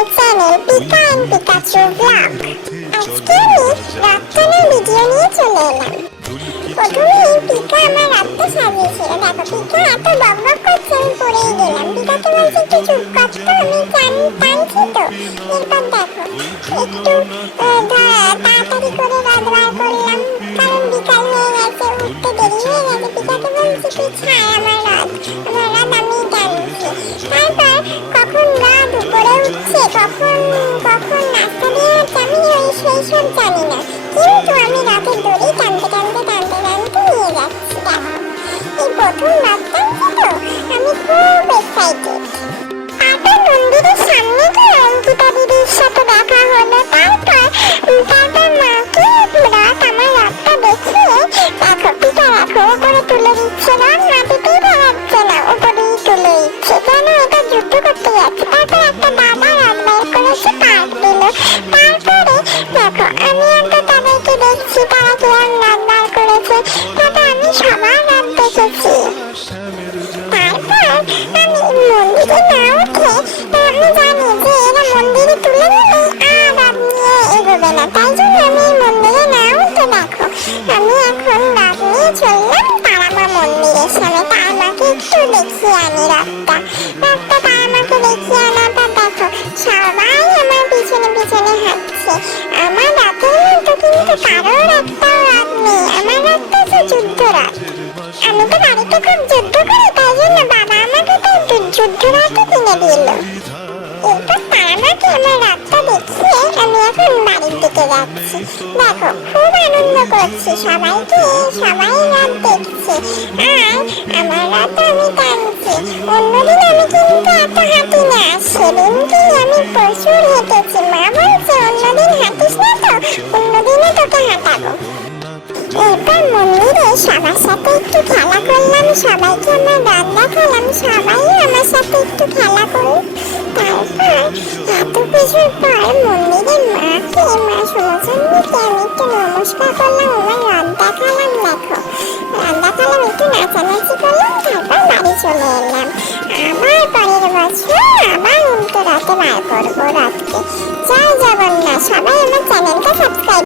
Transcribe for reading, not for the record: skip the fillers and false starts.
My channel Pika and Pikachu vlog. আজকে আমি রথটানার video নিয়ে চলে এলাম। প্রথমেই পিকা আমার রথটা সাজিয়েছিল। দেখো পিকা এত বকবক করছে, আমি পড়েই গেলাম। পিকাকে বলছি একটু চুপ কর তো, আমি টানছি তো। এরপর দেখো একটু তাড়াতাড়ি করে রথ বার করলাম, কারণ বিকাল হয়ে গেছে, উঠতে দেরি হয়ে গেছে। পিকাকে বলছি তুই ছাড় আমার রথ আমি টানছি। তারপর কখন রথ উপরে উঠছে, কখন নাস্তা দিয়ে হচ্ছে, আমি সেই সব জানি না, কিন্তু আমি রথের দড়ি টানতে নিয়ে যাচ্ছি। দেখো এই প্রথম রথ টানছি তো, আমি খুব এক্সাইটেড। তারপর মন্দিরের সামনে গিয়ে অঙ্কিতা দিদির সাথে দেখা হলো। তারপর মাকে রথ আমার রথটা দেখিয়ে দেখো পিকা দেখো উপরে তুলে দিচ্ছে, রথ মাটিতেই ভাঙাচ্ছে না, উপরেই তুলে দিচ্ছে, যেন এটা যুদ্ধ করতে যাচ্ছে। তারপর একটা দাদা রথ বের করেছে, পার্ক দিল। তারপরে দেখো আমি একটা তাদেরকে দেখছি, তারা কিরম রথ বার করেছে। তারপর আমি সবার রথ দেখেছি। তারপর আমি মন্দিরে না উঠে, আমি জানি যে এরা মন্দিরে তুলে নিলে আর রথ নিয়ে এগোবে না, তাই জন্য আমি মন্দিরে না উঠে দেখো আমি এখন রথ নিয়ে চললাম তারামা মন্দিরের সামনে। তারামাকে একটু দেখিয়ে আনি রথটা তারামাকে দেখিয়ে আনাটা দেখো সবাই আমার পিছনে পিছনে হাঁটছে। আমার রথের মতো কিন্তু কারোর একটাও রথ নেই, আমার রথটা তো যুদ্ধ রথ। আমি তো বাড়িতে খুব যুদ্ধ করি, তাই জন্য বাবা আমাকে তো যুদ্ধ রথই কিনে দিল। এরপর তারামাকে আমার রথটা দেখিয়ে আমি এখন বাড়ির দিকে যাচ্ছি। দেখো খুব আনন্দ করছি, সবাই রথ দেখছে, আর আমার রথ আমি টানছি। অন্যদিন আমি কিন্তু এত হাঁটি না, সেদিনকে আমি প্রচুর হেঁটেছি। মা বলছে অন্যদিন হাঁটিস না তো, অন্যদিনে তোকে হাঁটাবো। এরপর মন্দিরে সবার সাথে একটু খেলা করলাম, সবাইকে আমার রথ দেখালাম, সবাই আমার সাথে একটু খেলা করল। তারপর এত কিছুর পর মন্দিরের মা সুমচন্দ্রীকে আমি একটু নমস্কার করলাম, আমার রথ দেখালাম। দেখো রথ দেখালাম, একটু নাচানাচি করলাম, তারপর বাড়ি চলে এলাম। আবার পরের বছর আবার উল্টো রথে বার করবো রথকে। জয় জগন্নাথ। সবাই আমার চ্যানেলটা সাবস্ক্রাইব